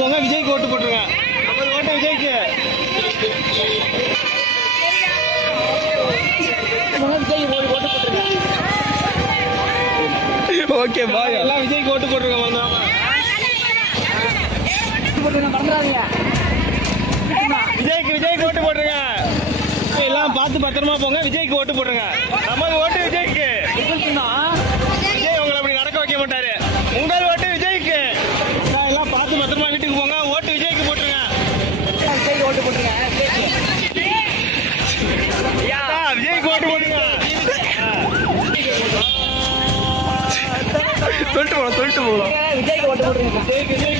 போங்க, விஜய்க்கு ஓட்டு போட்டுருங்க. 50 ஓட்டு விஜய்க்கு. Okay bye. எல்லாம் விஜய்க்கு ஓட்டு போட்டுருங்க. விஜய்க்கு ஓட்டு போட்டுருங்க. எல்லாம் பார்த்து பத்திரமா போங்க. விஜய்க்கு ஓட்டு போட்டுருங்க. 50 ஓட்டு விஜய்க்கு. விஜய் உங்களை அப்படி நடக்க வைக்க மாட்டாரு. உங்கள் ஓட்டு விஜய்க்கு. எல்லாம் பார்த்து பத்திரமா வீட்டுக்கு போங்க. ஓட்டு விஜய்க்கு போட்டுருங்க. விஜய்க்கு ஓட்டு போட்டுருங்க. விஜய்க்கு ஓட்டு போட்டுருங்க. சொல்லிட்டு போகலாம். விஜய்க்கு ஓட்டு போட்டுருங்க.